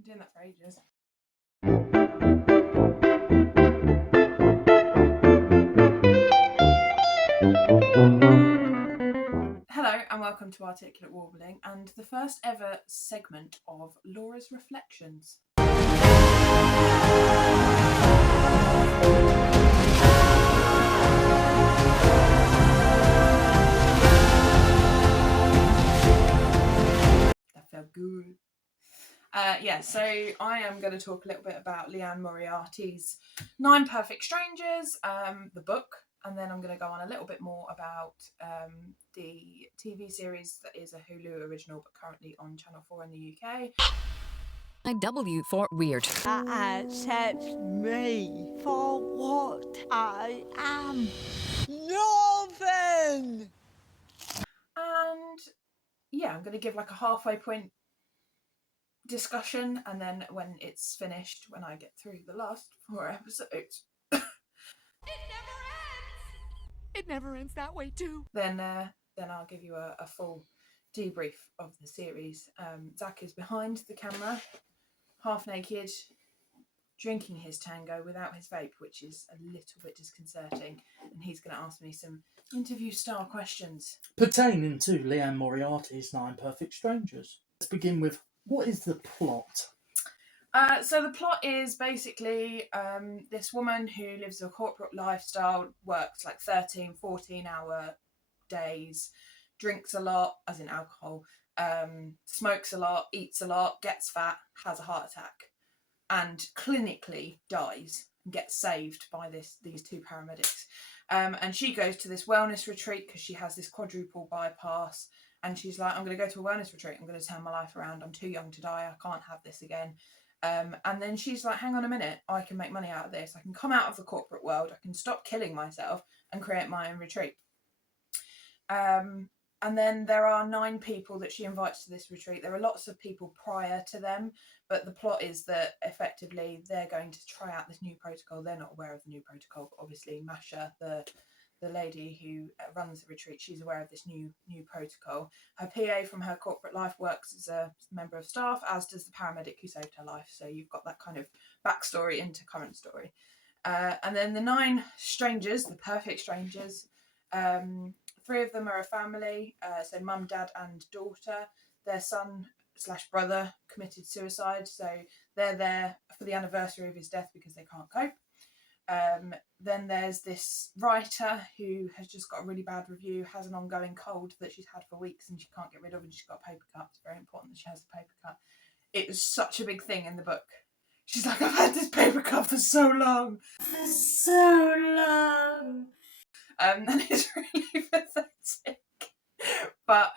been doing that for ages. Hello and welcome to Articulate Warbling and the first ever segment of Laura's Reflections. That felt good. So I am going to talk a little bit about Liane Moriarty's 9 Perfect Strangers, the book, and then I'm going to go on a little bit more about the TV series that is a Hulu original but currently on Channel 4 in the UK. W for weird. Accept me for what I am. Nothing! And yeah, I'm going to give like a halfway point discussion, and then when it's finished, when I get through the last 4 episodes, It never ends that way too. then I'll give you a full debrief of the series. Zach is behind the camera, half naked, drinking his tango without his vape, which is a little bit disconcerting, and he's going to ask me some interview style questions pertaining to Liane Moriarty's 9 Perfect Strangers. Let's begin with, what is the plot? So the plot is basically this woman who lives a corporate lifestyle, works like 13, 14-hour days, drinks a lot, as in alcohol, smokes a lot, eats a lot, gets fat, has a heart attack, and clinically dies and gets saved by these 2 paramedics. And she goes to this wellness retreat because she has this quadruple bypass, and she's like, I'm going to go to a wellness retreat, I'm going to turn my life around, I'm too young to die, I can't have this again. And then she's like, hang on a minute, I can make money out of this. I can come out of the corporate world, I can stop killing myself and create my own retreat. And then there are 9 people that she invites to this retreat. There are lots of people prior to them, but the plot is that effectively they're going to try out this new protocol. They're not aware of the new protocol, but obviously Masha, the lady who runs the retreat, she's aware of this new protocol. Her PA from her corporate life works as a member of staff, as does the paramedic who saved her life. So you've got that kind of backstory into current story. And then the 9 strangers, the perfect strangers, 3 of them are a family, so mum, dad and daughter. Their son/brother committed suicide, so they're there for the anniversary of his death because they can't cope. Then there's this writer who has just got a really bad review, has an ongoing cold that she's had for weeks and she can't get rid of, and she's got a paper cut. It's very important that she has a paper cut. It was such a big thing in the book. She's like, I've had this paper cut for so long. For so long. And it's really pathetic. But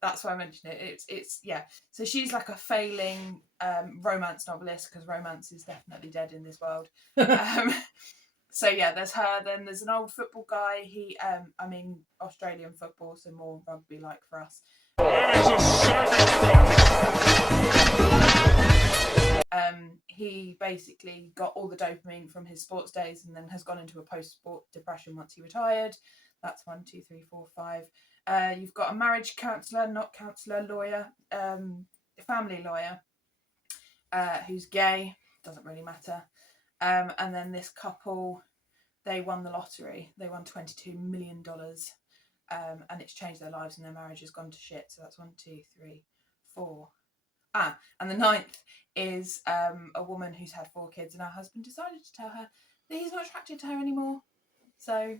that's why I mentioned it. It's yeah. So she's like a failing romance novelist, because romance is definitely dead in this world. So yeah, there's her. Then there's an old football guy. He, Australian football, so more rugby like for us. He basically got all the dopamine from his sports days and then has gone into a post-sport depression once he retired. That's 1, 2, 3, 4, 5. You've got a marriage counsellor, not counsellor, lawyer, family lawyer, who's gay, doesn't really matter. And then this couple, they won the lottery. They won $22 million, and it's changed their lives and their marriage has gone to shit. So that's 1, 2, 3, 4. And the 9th is a woman who's had 4 kids, and her husband decided to tell her that he's not attracted to her anymore. So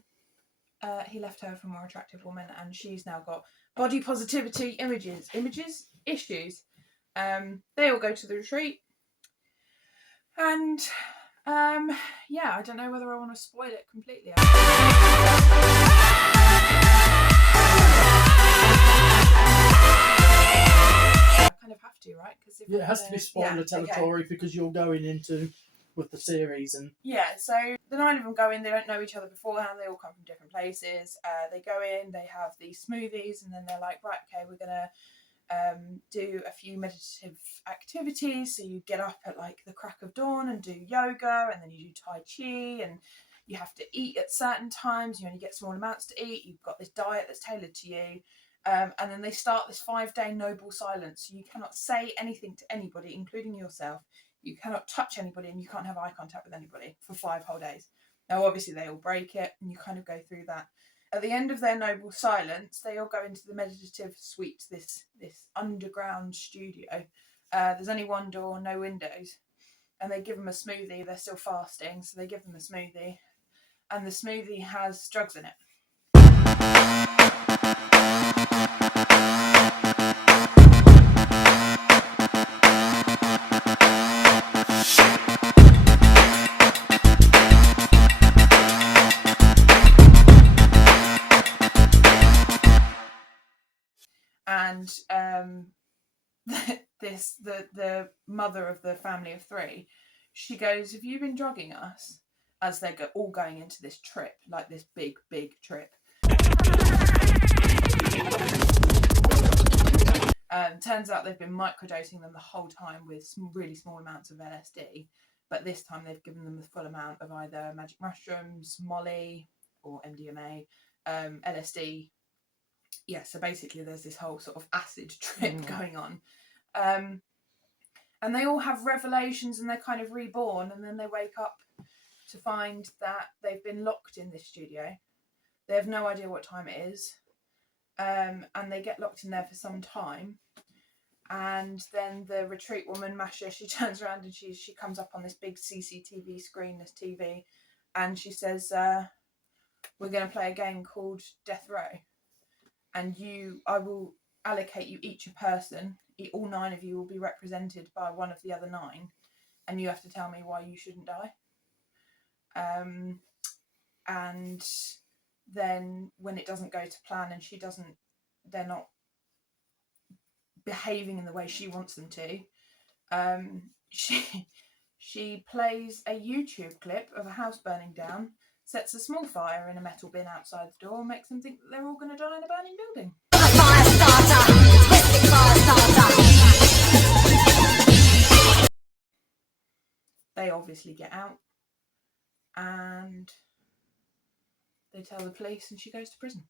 he left her for a more attractive woman, and she's now got body positivity issues. They all go to the retreat, and I don't know whether I want to spoil it completely. Kind of have to, right? Because it has to be spoiler territory, because you're going into with the series. And so the 9 of them go in, they don't know each other beforehand, they all come from different places. They go in, they have these smoothies, and then they're like, right, okay, we're gonna do a few meditative activities. So you get up at like the crack of dawn and do yoga, and then you do tai chi, and you have to eat at certain times. You only get small amounts to eat. You've got this diet that's tailored to you. And then they start this 5-day noble silence. So you cannot say anything to anybody, including yourself. You cannot touch anybody, and you can't have eye contact with anybody for 5 whole days. Now, obviously, they all break it, and you kind of go through that. At the end of their noble silence, they all go into the meditative suite, this underground studio. There's only one door, no windows. And they give them a smoothie. They're still fasting, so they give them a smoothie. And the smoothie has drugs in it. And the mother of the family of 3, she goes, "Have you been drugging us?" As they're all going into this trip, like this big trip. Turns out they've been microdosing them the whole time with some really small amounts of LSD, but this time they've given them the full amount of either magic mushrooms, Molly, or MDMA, LSD. Yeah, so basically there's this whole sort of acid trip going on. And they all have revelations, and they're kind of reborn, and then they wake up to find that they've been locked in this studio. They have no idea what time it is. And they get locked in there for some time. And then the retreat woman, Masha, she turns around and she comes up on this big CCTV screen, this TV, and she says, "We're going to play a game called Death Row. And I will allocate you each a person. All 9 of you will be represented by one of the other 9, and you have to tell me why you shouldn't die." And then when it doesn't go to plan, and they're not behaving in the way she wants them to, she plays a YouTube clip of a house burning down, sets a small fire in a metal bin outside the door, and makes them think that they're all going to die in a burning building. They obviously get out, and they tell the police, and she goes to prison.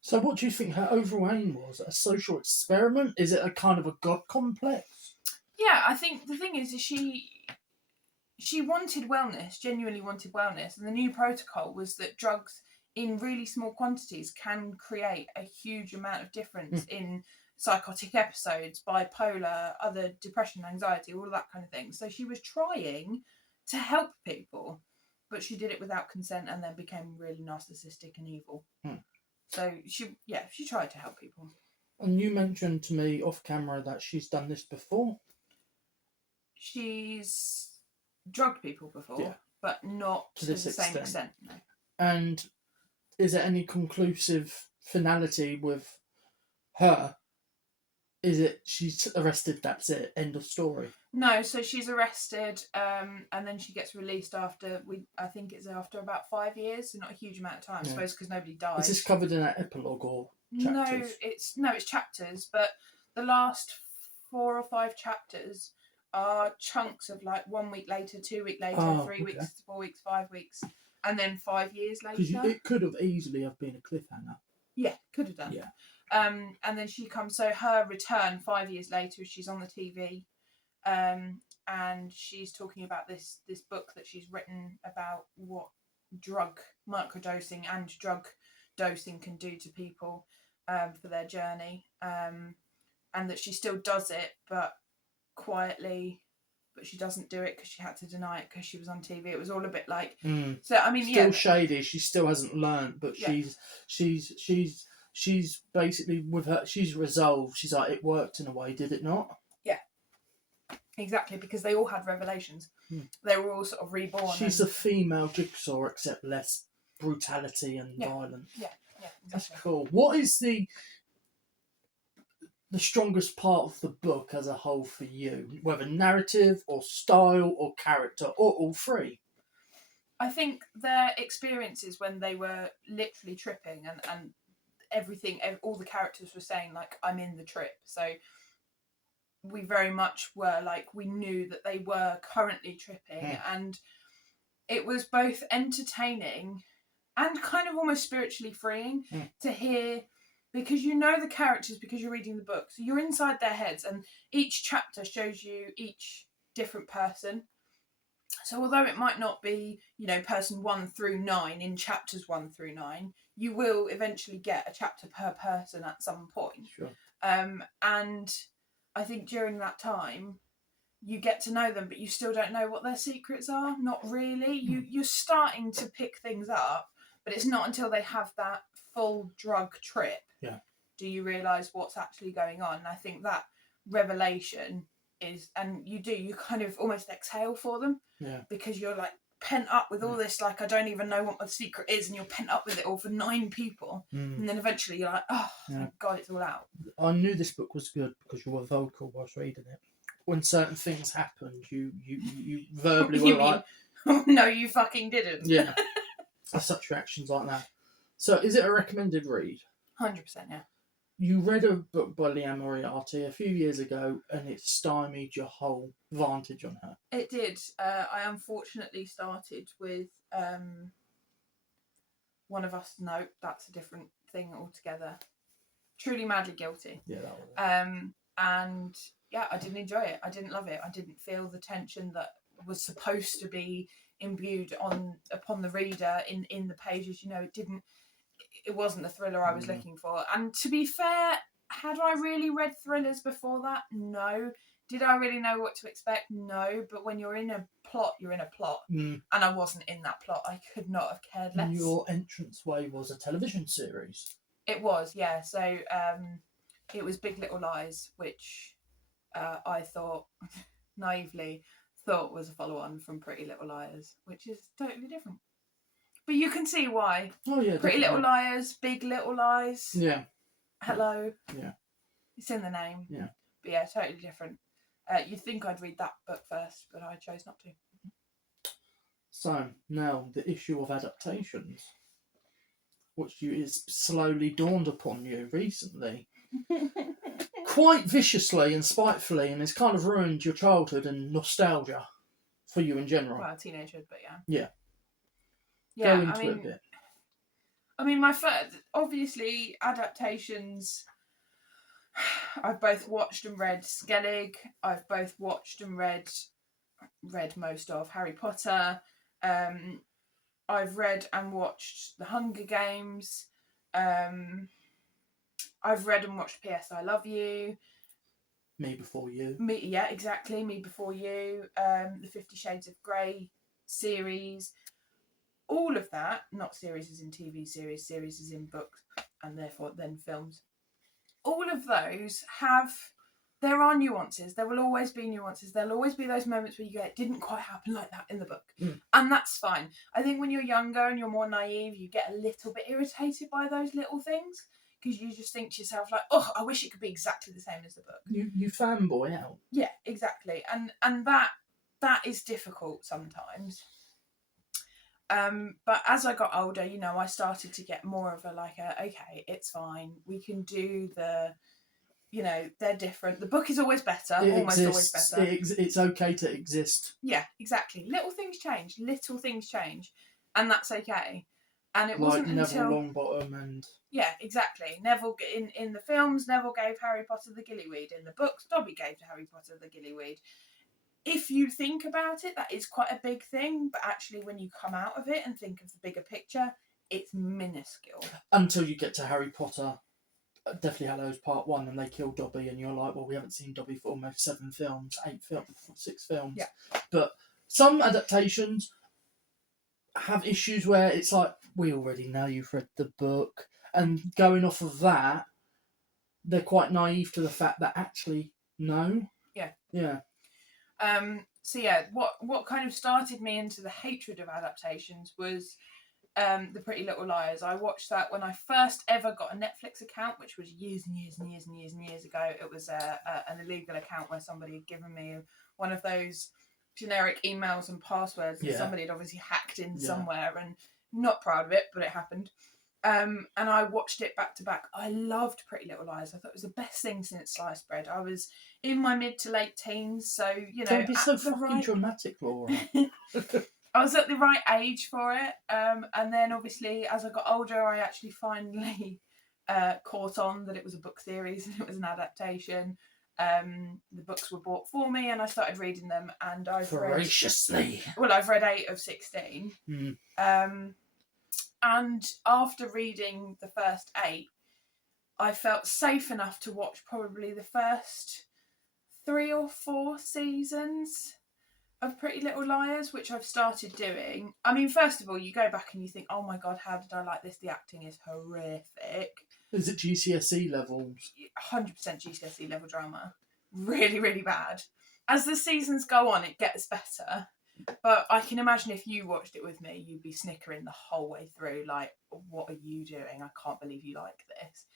So what do you think her overall aim was? A social experiment? Is it a kind of a god complex? Yeah, I think the thing is she wanted wellness, genuinely wanted wellness, and the new protocol was that drugs in really small quantities can create a huge amount of difference in psychotic episodes, bipolar, other depression, anxiety, all of that kind of thing. So she was trying to help people, but she did it without consent, and then became really narcissistic and evil. So she tried to help people. And you mentioned to me off camera that she's done this before. She's drugged people before, but not to the same extent. No. And is there any conclusive finality with her? Is it she's arrested, that's it, end of story? No, so she's arrested, and then she gets released after after about 5 years, so not a huge amount of time, I suppose, because nobody dies. Is this covered in that epilogue or chapters? No, it's chapters, but the last 4 or 5 chapters are chunks of like 1 week later, 2 weeks later, 3 weeks, 4 weeks, 5 weeks, and then 5 years later. Because it could have easily have been a cliffhanger. Yeah, could have done. Yeah. And then she comes, so her return 5 years later, she's on the TV, and she's talking about this book that she's written about what drug microdosing and drug dosing can do to people for their journey, and that she still does it, but quietly, but she doesn't do it because she had to deny it because she was on TV. It was all a bit like, so I mean, still shady. She still hasn't learned, but she's basically with her. She's resolved. She's like, it worked in a way, did it not? Yeah, exactly. Because they all had revelations. They were all sort of reborn. She's a female Jigsaw, except less brutality and violence. Yeah, exactly. That's cool. What is the strongest part of the book as a whole for you, whether narrative or style or character or all three? I think their experiences when they were literally tripping, and everything, all the characters were saying like, I'm in the trip. So we very much were like, we knew that they were currently tripping, and it was both entertaining and kind of almost spiritually freeing to hear, because you know the characters because you're reading the book. So you're inside their heads, and each chapter shows you each different person. So although it might not be, person 1 through 9 in chapters 1 through 9, you will eventually get a chapter per person at some point. Sure. And I think during that time, you get to know them, but you still don't know what their secrets are. Not really. You're starting to pick things up, but it's not until they have that full drug trip do you realise what's actually going on. And I think that revelation is, and you kind of almost exhale for them, because you're like pent up with all this, like, I don't even know what my secret is, and you're pent up with it all for 9 people, and then eventually you're like, oh, thank God it's all out. I knew this book was good because you were vocal whilst reading it. When certain things happened, you verbally were like, oh, no, you fucking didn't. Yeah. Such reactions like that. So is it a recommended read? 100%, yeah. You read a book by Leanne Moriarty a few years ago, and it stymied your whole vantage on her. It did. I unfortunately started with One of Us. No, that's a different thing altogether. Truly Madly Guilty. Yeah, that was. And yeah, I didn't enjoy it. I didn't love it. I didn't feel the tension that was supposed to be imbued upon the reader in the pages. It wasn't the thriller I was looking for. And to be fair, had I really read thrillers before that? No. Did I really know what to expect? No. But when you're in a plot, you're in a plot. And I wasn't in that plot. I could not have cared less. Your entranceway was a television series. It was, yeah. So it was Big Little Lies, which I thought, naively, was a follow-on from Pretty Little Liars, which is totally different. But you can see why. Oh, yeah. Pretty Little Liars, Big Little Lies. Yeah. Hello. Yeah. It's in the name. Yeah. But yeah, totally different. You'd think I'd read that book first, but I chose not to. So, now, the issue of adaptations, which is slowly dawned upon you recently. Quite viciously and spitefully, and it's kind of ruined your childhood and nostalgia for you in general. Well, teenagehood, but yeah. Yeah. Yeah, Go into it a bit. I mean, my first, obviously, adaptations, I've both watched and read Skellig. I've both watched and read most of Harry Potter. I've read and watched The Hunger Games. I've read and watched P.S. I Love You. Me Before You. Yeah, exactly. Me Before You. The 50 Shades of Grey series. All of that, not series as in TV series as in books, and therefore then films. All of those there are nuances. There will always be nuances. There'll always be those moments where you go, it didn't quite happen like that in the book. And that's fine. I think when you're younger and you're more naive, you get a little bit irritated by those little things, because you just think to yourself, like, oh, I wish it could be exactly the same as the book. You fanboy out. Yeah, exactly. And that is difficult sometimes. But as I got older, I started to get more of okay, it's fine. We can do they're different. The book is always better, always better. It's okay to exist. Yeah, exactly. Little things change, and that's okay. And it wasn't until Neville Longbottom and yeah, exactly. Neville in the films, Neville gave Harry Potter the gillyweed. In the books, Dobby gave Harry Potter the gillyweed. If you think about it, that is quite a big thing, but actually when you come out of it and think of the bigger picture, it's minuscule. Until you get to Harry Potter, Deathly Hallows Part 1, and they kill Dobby, and you're like, well, we haven't seen Dobby for almost 7 films, 6 films. Yeah. But some adaptations have issues where it's like, we already know you've read the book, and going off of that, they're quite naive to the fact that actually, no. Yeah. Yeah. So yeah, what kind of started me into the hatred of adaptations was The Pretty Little Liars. I watched that when I first ever got a Netflix account, which was years ago. It was an illegal account where somebody had given me one of those generic emails and passwords that somebody had obviously hacked in somewhere, and not proud of it, but it happened. And I watched it back to back. I loved Pretty Little Lies. I thought it was the best thing since sliced bread. I was in my mid to late teens, so Don't be so fucking dramatic, Laura. I was at the right age for it. And then obviously as I got older, I actually finally caught on that it was a book series and it was an adaptation. The books were bought for me and I started reading them, and I've read 8 of 16. And after reading the first 8, I felt safe enough to watch probably the first 3 or 4 seasons of Pretty Little Liars, which I've started doing. I mean, first of all, you go back and you think, oh my God, how did I like this? The acting is horrific. Is it GCSE levels? 100% GCSE level drama. Really, really bad. As the seasons go on, it gets better. But I can imagine if you watched it with me, you'd be snickering the whole way through. Like, what are you doing? I can't believe you like this.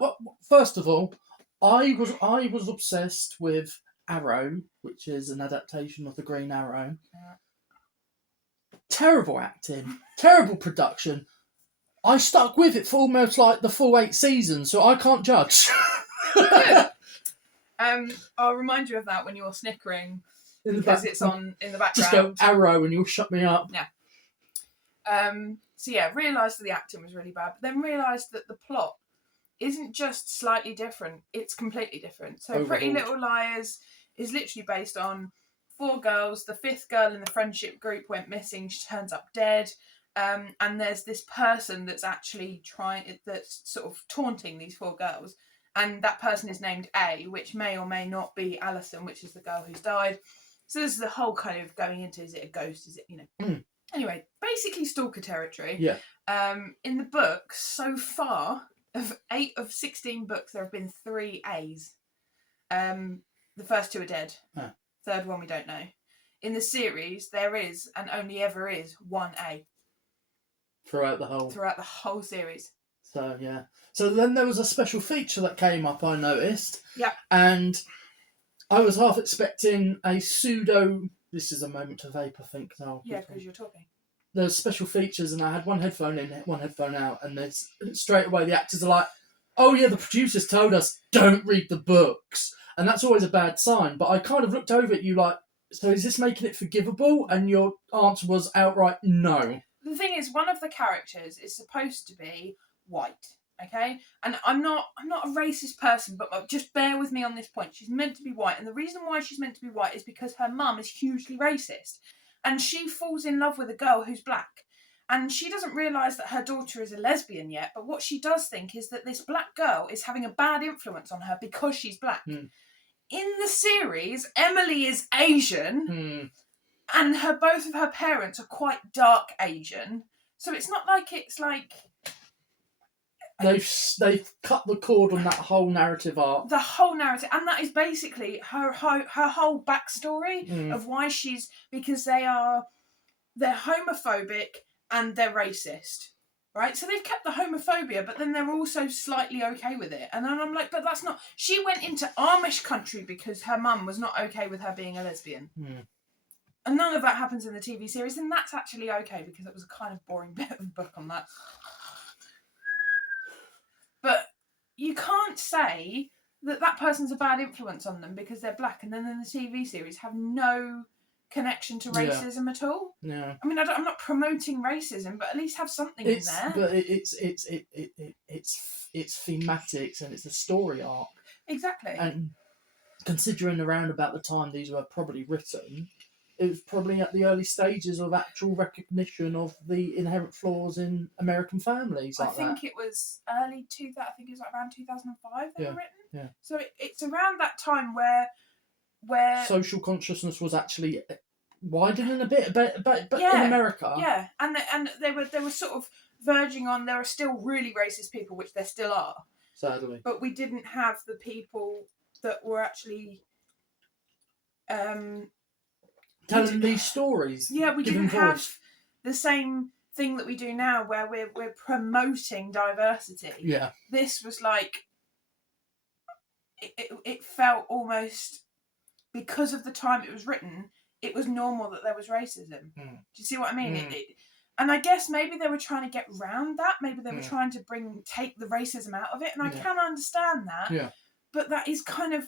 Well, first of all, I was obsessed with Arrow, which is an adaptation of the Green Arrow. Yeah. Terrible acting, terrible production. I stuck with it for almost like the full 8 seasons, so I can't judge. I'll remind you of that when you're snickering, because it's on in the background. Just go Arrow and you'll shut me up. Yeah. So yeah, realised that the acting was really bad, but then realised that the plot isn't just slightly different, it's completely different. So Overhauled. Pretty Little Liars is literally based on 4 girls. The 5th girl in the friendship group went missing. She turns up dead. And there's this person that's actually that's sort of taunting these 4 girls. And that person is named A, which may or may not be Alison, which is the girl who's died. So this is the whole kind of going into, is it a ghost? Is it, Anyway, basically stalker territory. Yeah. In the books, so far, of 8 of 16 books, there have been 3 A's. The first 2 are dead. Huh. Third one we don't know. In the series, there is, and only ever is, 1 A. Throughout the whole series. So, yeah. So then there was a special feature that came up, I noticed. Yeah. And I was half expecting a pseudo... This is a moment to vape, I think. No, yeah, because you're talking. There's special features, and I had one headphone in, one headphone out, and there's straight away the actors are like, oh yeah, the producers told us, don't read the books. And that's always a bad sign. But I kind of looked over at you like, so is this making it forgivable? And your answer was outright no. The thing is, one of the characters is supposed to be white, okay? And I'm not a racist person, but just bear with me on this point. She's meant to be white, and the reason why she's meant to be white is because her mum is hugely racist. And she falls in love with a girl who's black. And she doesn't realise that her daughter is a lesbian yet, but what she does think is that this black girl is having a bad influence on her because she's black. In the series, Emily is Asian, and both of her parents are quite dark Asian. So it's not like it's like... They've cut the cord on that whole narrative arc. The whole narrative, and that is basically her whole backstory of why she's... Because they're homophobic and they're racist, right? So they've kept the homophobia, but then they're also slightly okay with it. And then I'm like, but that's not... She went into Amish country because her mum was not okay with her being a lesbian. And none of that happens in the TV series, and that's actually okay, because it was a kind of boring bit of the book on that. But you can't say that person's a bad influence on them because they're black, and then in the TV series have no connection to racism at all. Yeah. I mean, I'm not promoting racism, but at least have something in there. But it's thematics and it's a story arc. Exactly. And considering around about the time these were probably written, it was probably at the early stages of actual recognition of the inherent flaws in American families. Like I think it was early 2000. I think it was like around 2005 they were written. Yeah. So it's around that time where social consciousness was actually widening a bit, but yeah, in America, yeah, and they were sort of verging on. There are still really racist people, which there still are, sadly. But we didn't have the people that were actually telling these stories. Yeah, we didn't have the same thing that we do now, where we're promoting diversity. Yeah, this was like it felt almost, because of the time it was written, it was normal that there was racism. Do you see what I mean? And I guess maybe they were trying to get round that. Maybe they were trying to take the racism out of it, and I can understand that. Yeah, but that is kind of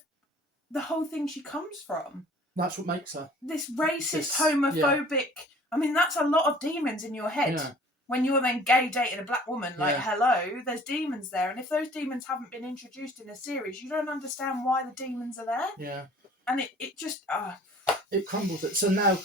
the whole thing she comes from. That's what makes her this racist, homophobic. I mean, that's a lot of demons in your head. Yeah. when you're then gay dating a black woman, like, Yeah. hello, there's demons there. And if those demons haven't been introduced in a series, you don't understand why the demons are there. Yeah. And it just... It crumbles it. So now,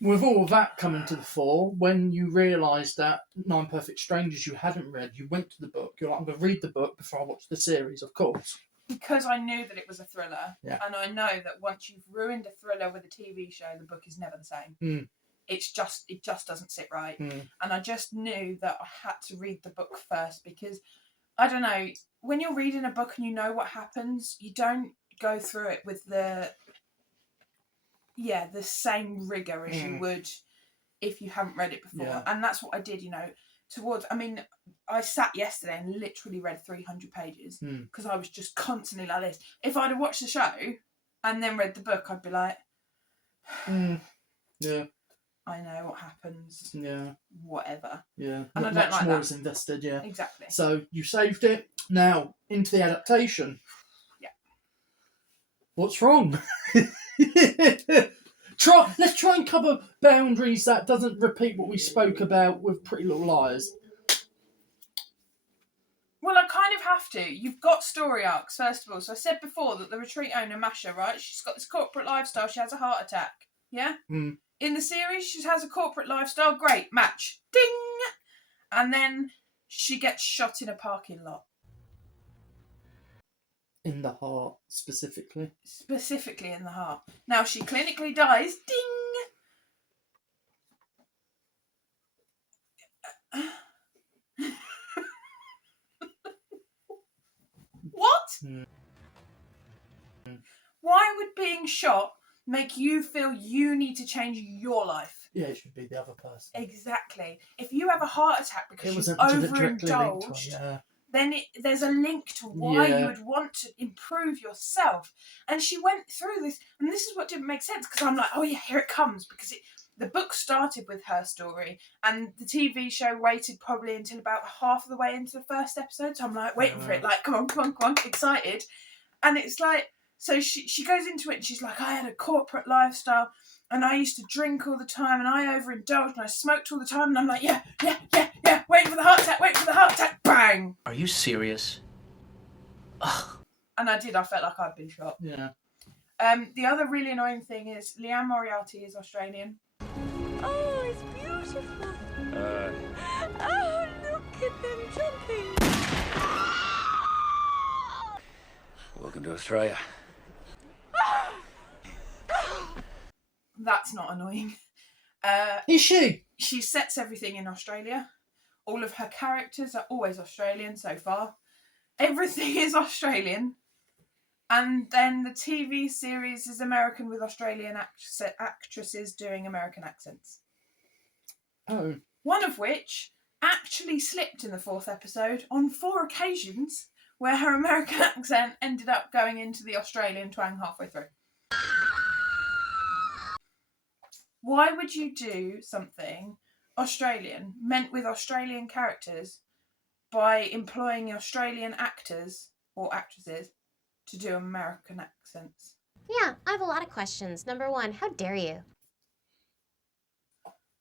with all of that coming to the fore, when you realised that Nine Perfect Strangers you hadn't read, you went to the book. You're like, I'm going to read the book before I watch the series, of course. Because I knew that it was a thriller, Yeah. and I know that once you've ruined a thriller with a TV show, the book is never the same. Mm. It just doesn't sit right. Mm. And I just knew that I had to read the book first because, I don't know, when you're reading a book and you know what happens, you don't go through it with the same rigour as you would if you haven't read it before. Yeah. And that's what I did, I sat yesterday and literally read 300 pages because I was just constantly like this. If I'd have watched the show and then read the book, I'd be like, yeah, I know what happens. Yeah. Whatever. Yeah. And I don't much like more that. is invested, yeah. Exactly. So you saved it. Now, into the adaptation. Yeah. What's wrong? Let's try and cover boundaries that doesn't repeat what we spoke about with Pretty Little Liars. Well, I kind of have to. You've got story arcs, first of all. So I said before that the retreat owner, Masha, right? She's got this corporate lifestyle. She has a heart attack. Yeah? Mm. In the series, she has a corporate lifestyle. Great. Match. Ding! And then she gets shot in a parking lot. In the heart, specifically. Specifically in the heart. Now, she clinically dies. Ding! What? Mm. Why would being shot make you feel you need to change your life? Yeah, it should be the other person. Exactly. If you have a heart attack because It you've wasn't directly linked to overindulged, it, yeah. then there's a link to why Yeah. you would want to improve yourself. And she went through this, and this is what didn't make sense, because I'm like, oh yeah, here it comes, because the book started with her story, and the TV show waited probably until about half of the way into the first episode, so I'm like, waiting for it, like, come on, excited. And it's like, so she goes into it, and she's like, I had a corporate lifestyle, and I used to drink all the time, and I overindulged, and I smoked all the time, and I'm like, yeah, waiting for the heart attack, bang! Are you serious? Ugh. And I felt like I'd been shot. Yeah. The other really annoying thing is Liane Moriarty is Australian. Oh, it's beautiful. Oh, look at them jumping. Welcome to Australia. That's not annoying. Is she? She sets everything in Australia. All of her characters are always Australian so far. Everything is Australian. And then the TV series is American with Australian actresses doing American accents. Oh. One of which actually slipped in the 4th episode on 4 occasions, where her American accent ended up going into the Australian twang halfway through. Why would you do something Australian, meant with Australian characters, by employing Australian actors or actresses to do American accents? Yeah, I have a lot of questions. Number one, how dare you?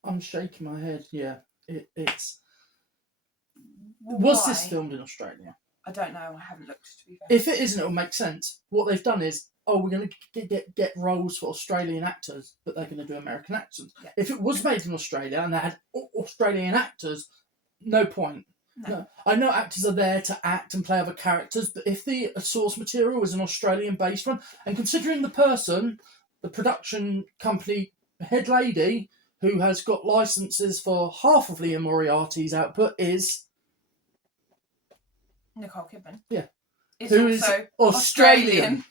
I'm shaking my head, yeah. It's... Well, Was why? this filmed in Australia? I don't know. I haven't looked, to be fair. If it isn't, it'll make sense. What they've done is, we're going to get roles for Australian actors, but they're going to do American accents. Yeah. If it was made in Australia and they had Australian actors, no point. No. I know actors are there to act and play other characters, but if the source material is an Australian-based one, and considering the person, the production company head lady, who has got licenses for half of Liam Moriarty's output is... Nicole Kidman. Yeah. Is who is also Australian.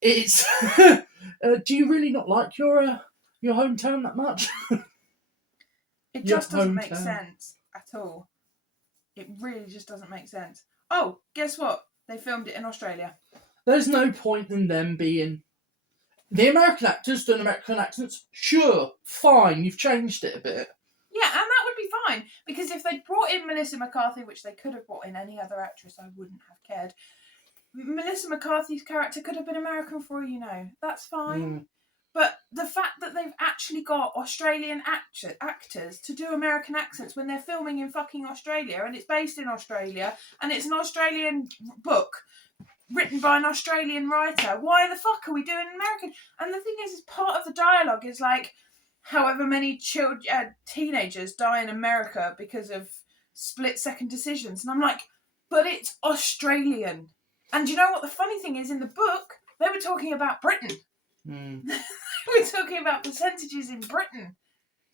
It's... do you really not like your hometown that much? It Your just doesn't make hometown. sense at all. It really just doesn't make sense. Oh, guess what? They filmed it in Australia. There's no point in them being... The American actors doing American accents, sure, fine, you've changed it a bit. Yeah, and that would be fine. Because if they'd brought in Melissa McCarthy, which they could have brought in any other actress, I wouldn't have cared. Melissa McCarthy's character could have been American for all you know. That's fine. But the fact that they've actually got Australian actors to do American accents when they're filming in fucking Australia, and it's based in Australia, and it's an Australian book written by an Australian writer, why the fuck are we doing American? And the thing is part of the dialogue is like, however many teenagers die in America because of split-second decisions. And I'm like, but it's Australian. And you know what the funny thing is, in the book, they were talking about Britain. We're talking about percentages in Britain.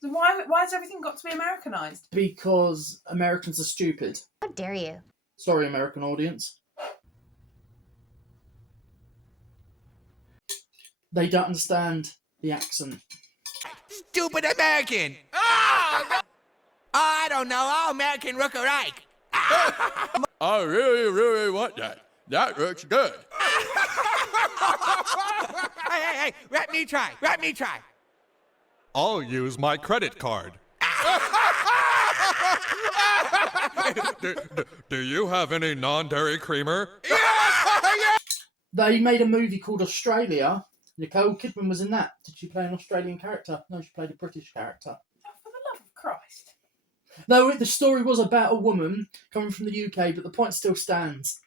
So why has everything got to be Americanised? Because Americans are stupid. How dare you? Sorry, American audience. They don't understand the accent. Stupid American! Oh, no. I don't know. All American look alike. I really, really want that. That looks good. Hey, let me try. I'll use my credit card. Do you have any non-dairy creamer? They made a movie called Australia. Nicole Kidman was in that. Did she play an Australian character? No, she played a British character. Oh, for the love of Christ. No, the story was about a woman coming from the UK, but the point still stands.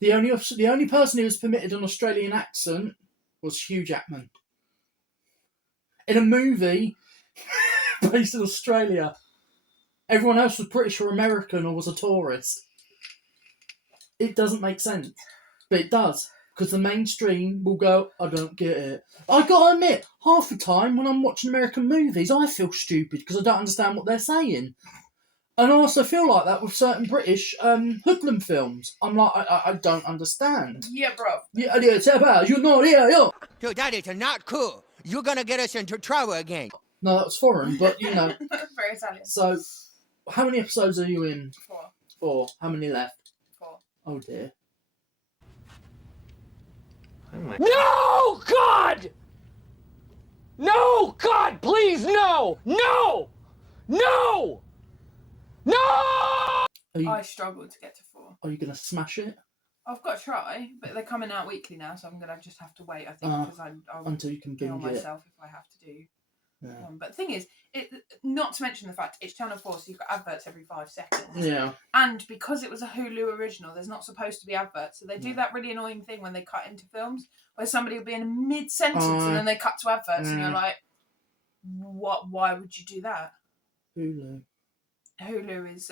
The only person who was permitted an Australian accent was Hugh Jackman. In a movie based in Australia. Everyone else was British or American or was a tourist. It doesn't make sense. But it does. Because the mainstream will go, I don't get it. I gotta admit, half the time when I'm watching American movies, I feel stupid because I don't understand what they're saying. And I also feel like that with certain British hoodlum films. I'm like, I don't understand. Yeah, bro. Yeah, you're not here, yeah. Dude, that is not cool. You're gonna get us into trouble again. No, that's foreign, but you know. Very Italian. So, how many episodes are you in? 4. 4. How many left? 4. Oh dear. No, God! No, God, please, no! No! No! No! I struggled to get to 4. Are you going to smash it? I've got to try, but they're coming out weekly now, so I'm going to just have to wait, I think, because I'll until you can kill binge it. myself if I have to do Yeah. one. But the thing is, not to mention the fact it's Channel 4, so you've got adverts every 5 seconds. Yeah. And because it was a Hulu original, there's not supposed to be adverts. So they do that really annoying thing when they cut into films, where somebody will be in a mid-sentence and then they cut to adverts, and you're like, what? Why would you do that? Hulu. Hulu is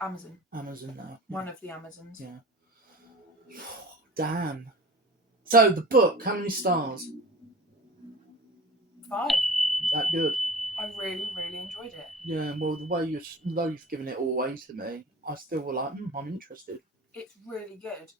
Amazon. Amazon now. One of the Amazons. Yeah. Damn. So, the book, how many stars? 5. That good? I really, really enjoyed it. Yeah, well, the way you've given it all away to me, I still were like, I'm interested. It's really good.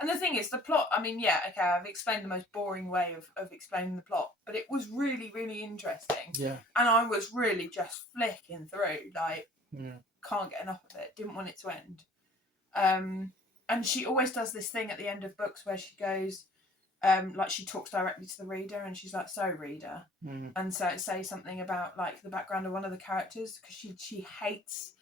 And the thing is, the plot, I mean, yeah, okay, I've explained the most boring way of explaining the plot, but it was really, really interesting. Yeah. And I was really just flicking through, like, Yeah. can't get enough of it, didn't want it to end. And she always does this thing at the end of books where she goes, like she talks directly to the reader and she's like, so reader. And so say something about like the background of one of the characters, because she hates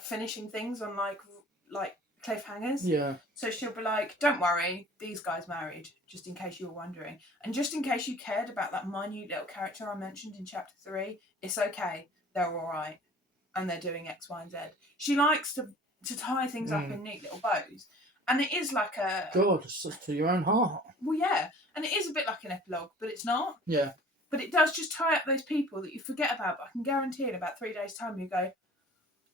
finishing things on like cliffhangers. Yeah. So she'll be like, don't worry, these guys married, just in case you were wondering. And just in case you cared about that minute little character I mentioned in chapter 3, it's okay, they're all right. And they're doing X, Y, and Z. She likes to tie things up in neat little bows. And it is like a... God, it's just to your own heart. Well, yeah. And it is a bit like an epilogue, but it's not. Yeah. But it does just tie up those people that you forget about. But I can guarantee in about 3 days' time you go,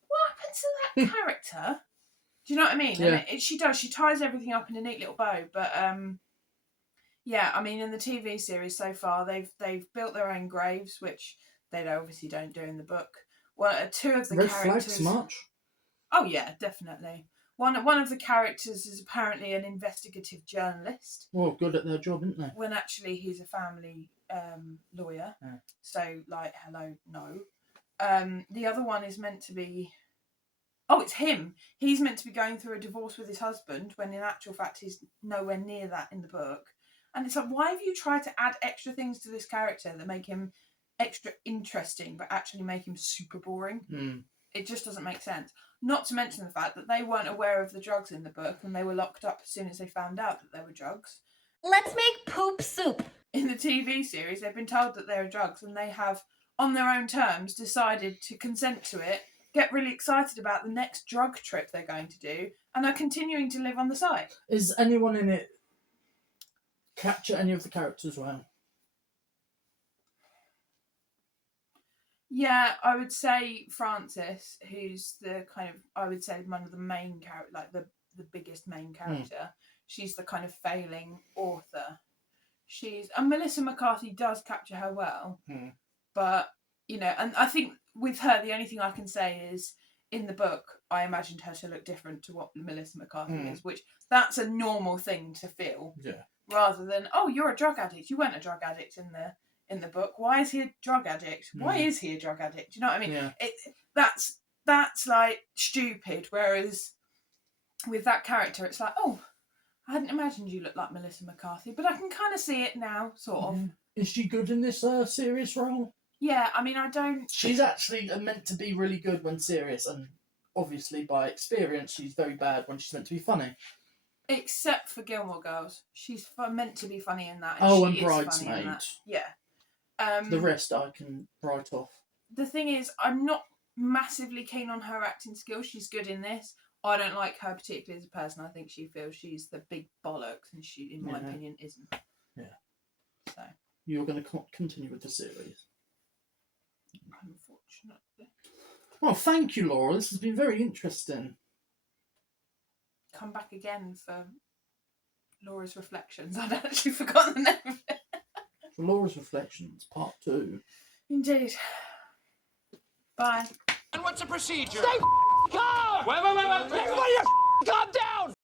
what happened to that character? Do you know what I mean? Yeah. And she does. She ties everything up in a neat little bow. But, yeah, I mean, in the TV series so far, they've built their own graves, which they obviously don't do in the book. Well, 2 of the Red characters... flags much? Oh, yeah, definitely. One of the characters is apparently an investigative journalist. Well, good at their job, isn't they? When actually he's a family lawyer. Yeah. So, like, hello, no. The other one is meant to be... Oh, it's him. He's meant to be going through a divorce with his husband, when in actual fact he's nowhere near that in the book. And it's like, why have you tried to add extra things to this character that make him extra interesting, but actually make him super boring? It just doesn't make sense. Not to mention the fact that they weren't aware of the drugs in the book and they were locked up as soon as they found out that there were drugs. Let's make poop soup. In the TV series, they've been told that there are drugs, and they have, on their own terms, decided to consent to it, get really excited about the next drug trip they're going to do, and are continuing to live on the site. Is anyone in it capture any of the characters well? Yeah, I would say Frances, who's the kind of, I would say one of the main character, like the biggest main character. She's the kind of failing author. And Melissa McCarthy does capture her well, but, you know, and I think with her, the only thing I can say is, in the book, I imagined her to look different to what Melissa McCarthy is, which that's a normal thing to feel. Yeah. Rather than, oh, you're a drug addict. You weren't a drug addict in the book. Why is he a drug addict? Why is he a drug addict? Do you know what I mean? Yeah. That's like stupid. Whereas with that character, it's like, oh, I hadn't imagined you looked like Melissa McCarthy, but I can kind of see it now, sort of. Is she good in this serious role? Yeah, I mean, I don't... She's actually meant to be really good when serious, and obviously by experience, she's very bad when she's meant to be funny. Except for Gilmore Girls. She's meant to be funny in that. And she is Bridesmaid. funny in that. Yeah. The rest I can write off. The thing is, I'm not massively keen on her acting skills. She's good in this. I don't like her particularly as a person. I think she feels she's the big bollocks, and she, in my opinion, isn't. Yeah. So. You're going to continue with the series? Unfortunately. Well, thank you, Laura. This has been very interesting. Come back again for Laura's Reflections. I'd actually forgotten the name of it. For Laura's Reflections, Part 2. Indeed. Bye. And what's the procedure? Stay calm! Wait. Everybody just calm down!